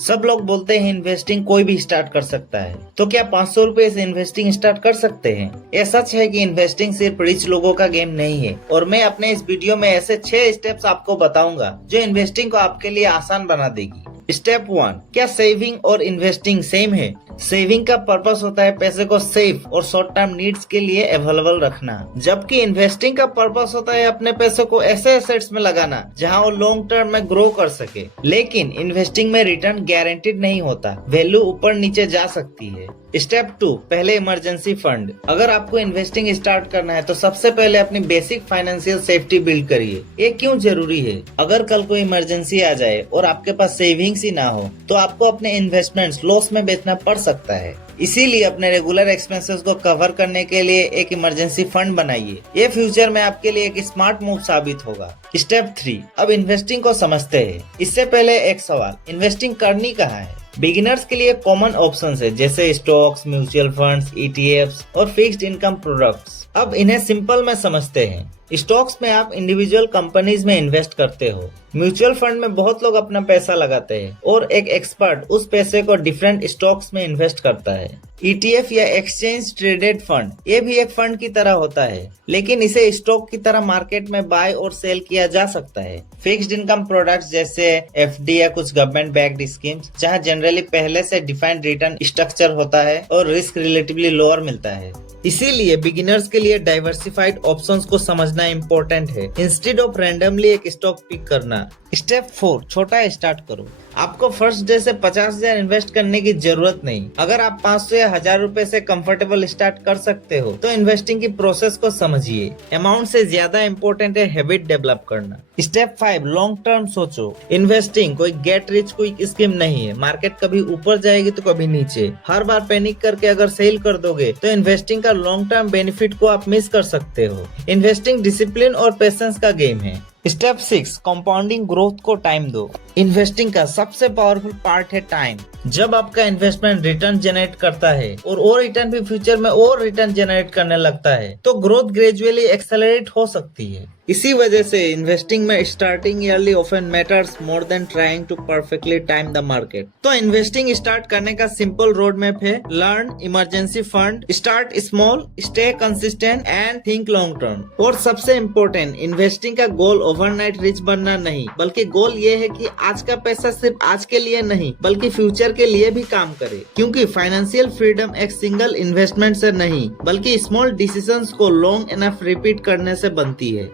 सब लोग बोलते हैं इन्वेस्टिंग कोई भी स्टार्ट कर सकता है, तो क्या 500 रुपए से इन्वेस्टिंग स्टार्ट कर सकते हैं? ये सच है कि इन्वेस्टिंग सिर्फ रिच लोगों का गेम नहीं है, और मैं अपने इस वीडियो में ऐसे 6 स्टेप्स आपको बताऊंगा जो इन्वेस्टिंग को आपके लिए आसान बना देगी। स्टेप 1, क्या सेविंग और इन्वेस्टिंग सेम है? सेविंग का पर्पस होता है पैसे को सेफ और शॉर्ट टर्म नीड्स के लिए अवेलेबल रखना, जबकि इन्वेस्टिंग का पर्पस होता है अपने पैसों को ऐसे एसेट्स में लगाना जहां वो लॉन्ग टर्म में ग्रो कर सके। लेकिन इन्वेस्टिंग में रिटर्न गारंटीड नहीं होता, वैल्यू ऊपर नीचे जा सकती है। स्टेप 2, पहले इमरजेंसी फंड। अगर आपको इन्वेस्टिंग स्टार्ट करना है तो सबसे पहले अपनी बेसिक फाइनेंशियल सेफ्टी बिल्ड करिए। ये क्यों जरूरी है? अगर कल कोई इमरजेंसी आ जाए और आपके पास सेविंग्स ही ना हो तो आपको अपने इन्वेस्टमेंट्स लॉस में बेचना पड़ सकता है। इसीलिए अपने रेगुलर एक्सपेंसेस को कवर करने के लिए एक इमरजेंसी फंड बनाइए। ये फ्यूचर में आपके लिए एक स्मार्ट मूव साबित होगा। स्टेप 3, अब इन्वेस्टिंग को समझते हैं। इससे पहले एक सवाल, इन्वेस्टिंग करनी कहाँ है? बिगिनर्स के लिए कॉमन ऑप्शंस है जैसे स्टॉक्स, म्यूचुअल फंड्स, ETFs और फिक्स्ड इनकम प्रोडक्ट्स। अब इन्हें सिंपल में समझते हैं। स्टॉक्स में आप इंडिविजुअल कंपनीज में इन्वेस्ट करते हो। म्यूचुअल फंड में बहुत लोग अपना पैसा लगाते हैं और एक एक्सपर्ट उस पैसे को डिफरेंट स्टॉक्स में इन्वेस्ट करता है। ETF या एक्सचेंज ट्रेडेड फंड, ये भी एक फंड की तरह होता है, लेकिन इसे स्टॉक की तरह मार्केट में बाय और सेल किया जा सकता है। फिक्स्ड इनकम प्रोडक्ट्स जैसे FD या कुछ गवर्नमेंट बैक्ड स्कीम्स, जहां जनरली पहले से डिफाइंड रिटर्न स्ट्रक्चर होता है और रिस्क रिलेटिवली लोअर मिलता है। इसीलिए बिगिनर्स के लिए डाइवर्सिफाइड ऑप्शंस को समझना इम्पोर्टेंट है, इंस्टेड ऑफ रैंडमली एक स्टॉक पिक करना। स्टेप 4, छोटा स्टार्ट करो। आपको फर्स्ट डे से 50,000 इन्वेस्ट करने की जरूरत नहीं। अगर आप 500 या 1000 रुपए से कंफर्टेबल स्टार्ट कर सकते हो तो इन्वेस्टिंग की प्रोसेस को समझिए। अमाउंट से ज्यादा इम्पोर्टेंट है हैबिट डेवलप करना। स्टेप 5, लॉन्ग टर्म सोचो। इन्वेस्टिंग कोई गेट रिच क्विक स्कीम नहीं है। मार्केट कभी ऊपर जाएगी तो कभी नीचे। हर बार पैनिक करके अगर सेल कर दोगे तो इन्वेस्टिंग का लॉन्ग टर्म बेनिफिट को आप मिस कर सकते हो। इन्वेस्टिंग डिसिप्लिन और पेशेंस का गेम है। स्टेप 6, कंपाउंडिंग ग्रोथ को टाइम दो। इन्वेस्टिंग का सबसे पावरफुल पार्ट है टाइम। जब आपका इन्वेस्टमेंट रिटर्न जनरेट करता है और वो रिटर्न भी फ्यूचर में और रिटर्न जनरेट करने लगता है तो ग्रोथ ग्रेजुअली एक्सेलरेट हो सकती है। इसी वजह से इन्वेस्टिंग में starting early often matters more than trying to perfectly time the market. तो इन्वेस्टिंग स्टार्ट करने का सिंपल रोड मैप है: learn, emergency fund, start small, stay consistent and think long term. और सबसे इम्पोर्टेंट, इन्वेस्टिंग का गोल overnight rich बनना नहीं, बल्कि गोल ये है कि आज का पैसा सिर्फ आज के लिए नहीं बल्कि फ्यूचर के लिए भी काम करे। क्योंकि फाइनेंशियल फ्रीडम एक सिंगल इन्वेस्टमेंट से नहीं बल्कि स्मॉल डिसीजंस को लॉन्ग एनफ रिपीट करने से बनती है।